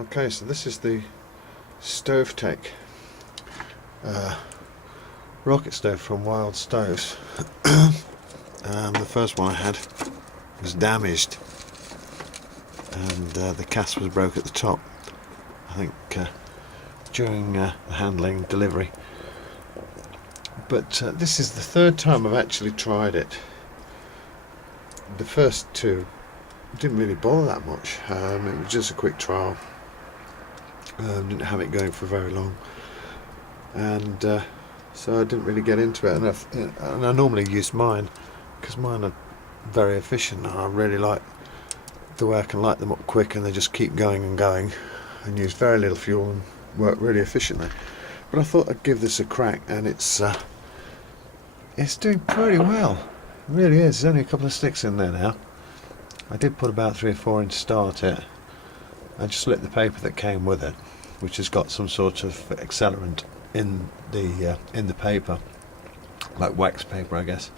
Okay, so this is the Stovetec Rocket Stove from Wild Stoves. The first one I had was damaged, and the cast was broke at the top, I think during the handling delivery. But this is the third time I've actually tried it. The first two didn't really bother that much. It was just a quick trial. Didn't have it going for very long, and so I didn't really get into it. And I normally use mine because mine are very efficient. I really like the way I can light them up quick, and they just keep going and going, and use very little fuel and work really efficiently. But I thought I'd give this a crack, and it's doing pretty well. It really is. There's only a couple of sticks in there now. I did put about 3 or 4 in to start it. I just lit the paper that came with it, which has got some sort of accelerant in the paper, like wax paper, I guess,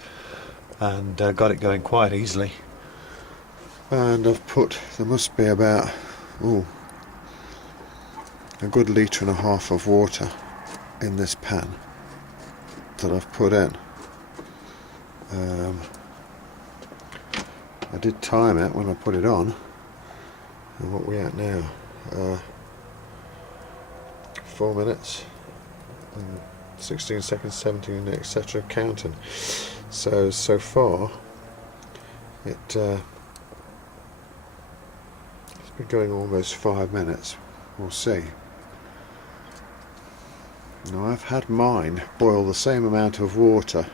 and got it going quite easily. And I've put, there must be about a good 1.5 litres of water in this pan that I've put in. I did time it when I put it on. And what are we at now? 4 minutes and 16 seconds, 17, etc. counting. So far it's been going almost 5 minutes. We'll see. Now I've had mine boil the same amount of water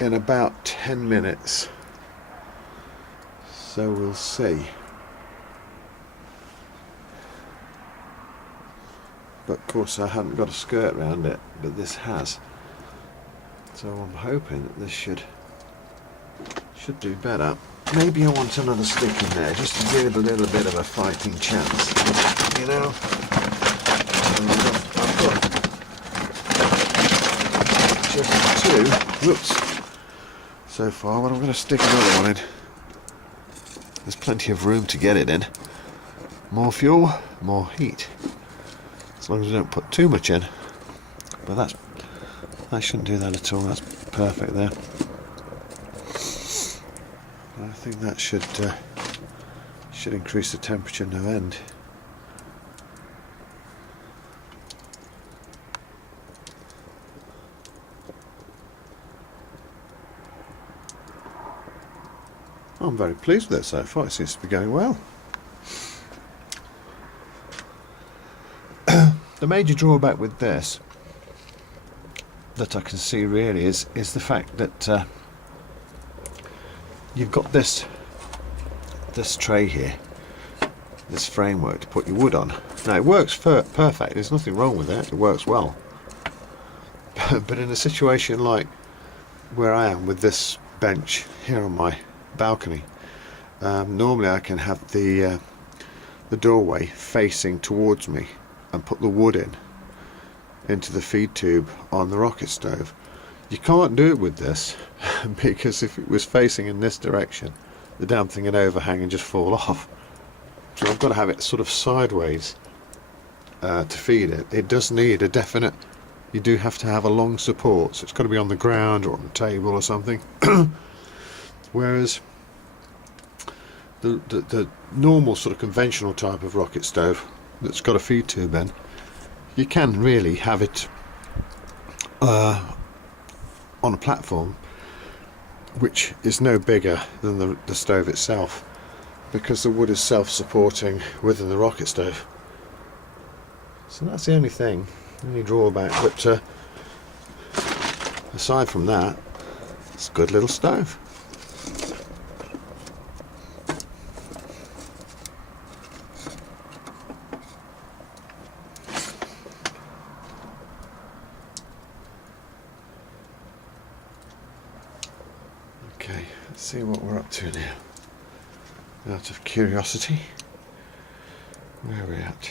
in about 10 minutes. So we'll see. But of course I haven't got a skirt around it, but this has. So I'm hoping that this should do better. Maybe I want another stick in there just to give it a little bit of a fighting chance. You know? I've got just 2. Whoops. So far, but I'm going to stick another one in. There's plenty of room to get it in. More fuel, more heat. As long as we don't put too much in. But that shouldn't do that at all. That's perfect there. I think that should increase the temperature no end. I'm very pleased with it so far. It seems to be going well. The major drawback with this that I can see really is the fact that you've got this tray here, this framework to put your wood on. Now it works perfect. There's nothing wrong with it. It works well. But in a situation like where I am with this bench here on my balcony, normally I can have the doorway facing towards me and put the wood into the feed tube on the rocket stove. You can't do it with this because if it was facing in this direction, the damn thing would overhang and just fall off. So I've got to have it sort of sideways to feed it. It does need a definite, you do have to have a long support, so it's got to be on the ground or on the table or something. Whereas the normal sort of conventional type of rocket stove that's got a feed tube in, you can really have it on a platform which is no bigger than the stove itself, because the wood is self-supporting within the rocket stove. So that's the only thing, the only drawback, but aside from that, it's a good little stove. Okay, let's see what we're up to now. Out of curiosity, where are we at?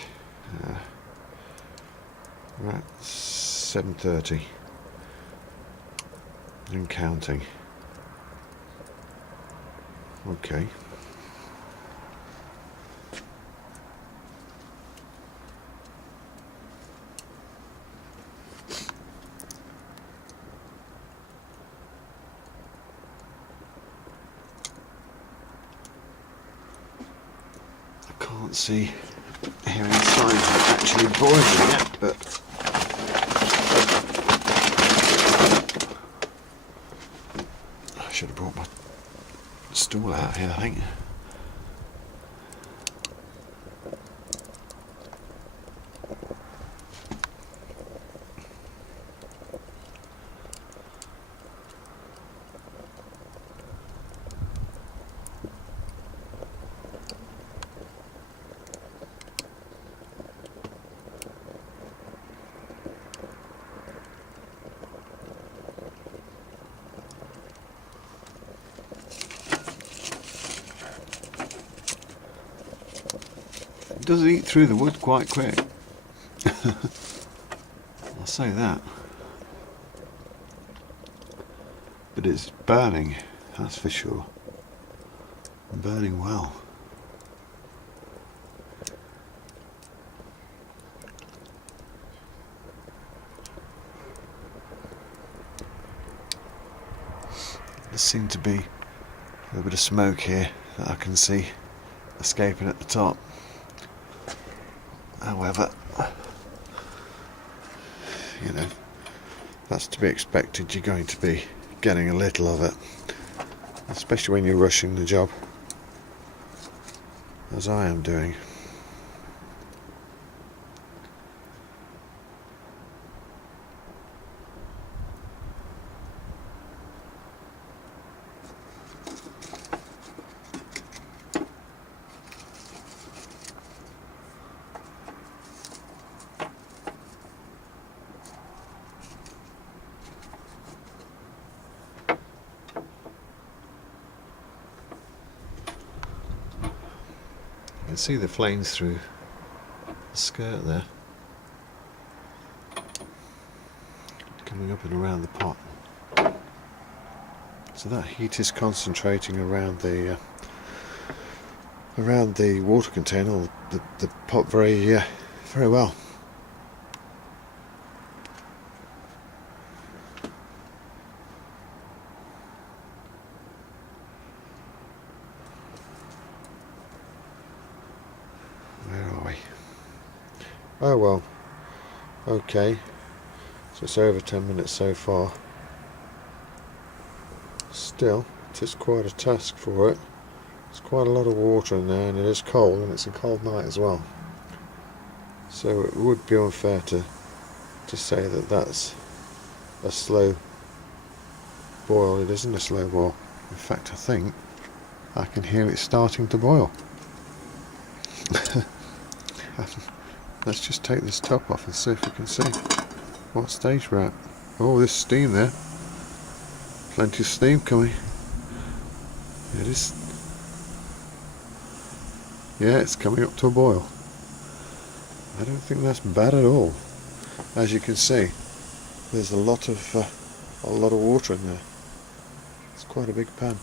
We're at 7:30 and counting. Okay. Can't see here any signs of it actually boiling yet, but I should have brought my stool out here, I think. It does eat through the wood quite quick. I'll say that. But it's burning, that's for sure. Burning well. There seems to be a little bit of smoke here that I can see escaping at the top. However, you know, that's to be expected. You're going to be getting a little of it, especially when you're rushing the job, as I am doing. You can see the flames through the skirt there, coming up and around the pot. So that heat is concentrating around the water container, or the pot, very well. Oh well, okay, so it's over 10 minutes so far. Still, it is quite a task for it. There's quite a lot of water in there, and it is cold, and it's a cold night as well. So it would be unfair to say that that's a slow boil. It isn't a slow boil. In fact, I think I can hear it starting to boil. Let's just take this top off and see if we can see what stage we're at. Oh, there's steam there. Plenty of steam coming. It is. Yeah, it's coming up to a boil. I don't think that's bad at all. As you can see, there's a lot of water in there. It's quite a big pan.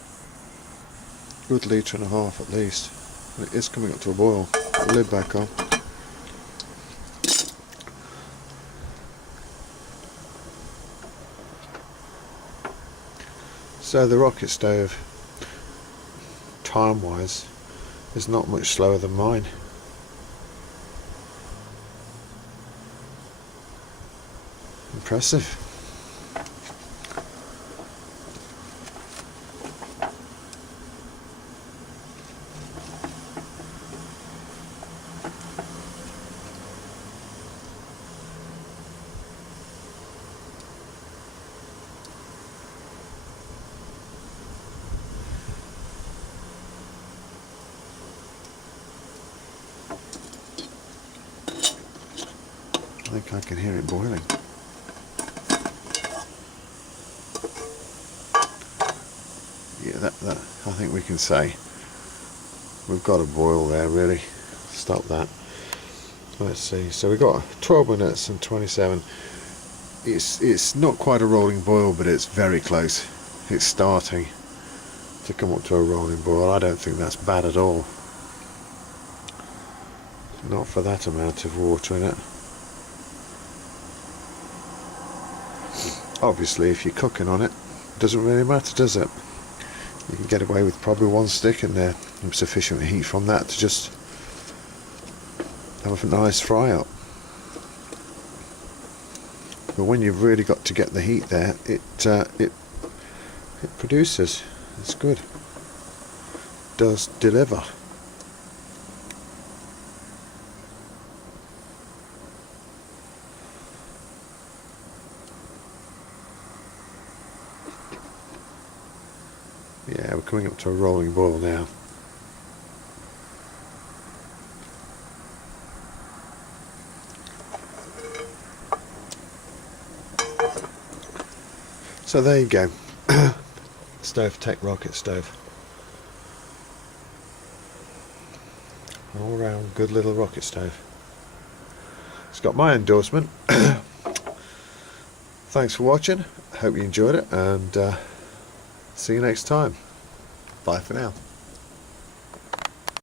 Good litre and a half at least. And it is coming up to a boil. Put the lid back on. So the rocket stove, time-wise, is not much slower than mine. Impressive. I think I can hear it boiling. Yeah, that I think we can say we've got a boil there, really. Stop that. Let's see. So we've got 12 minutes and 27. It's not quite a rolling boil, but it's very close. It's starting to come up to a rolling boil. I don't think that's bad at all. Not for that amount of water in it. Obviously, if you're cooking on it, it doesn't really matter, does it? You can get away with probably one stick in there, and sufficient heat from that to just have a nice fry up. But when you've really got to get the heat there, it produces. It's good. Does deliver. Yeah, we're coming up to a rolling boil now. So there you go. Stovetec Rocket Stove. All round good little rocket stove. It's got my endorsement. Thanks for watching. Hope you enjoyed it, and see you next time. Bye for now.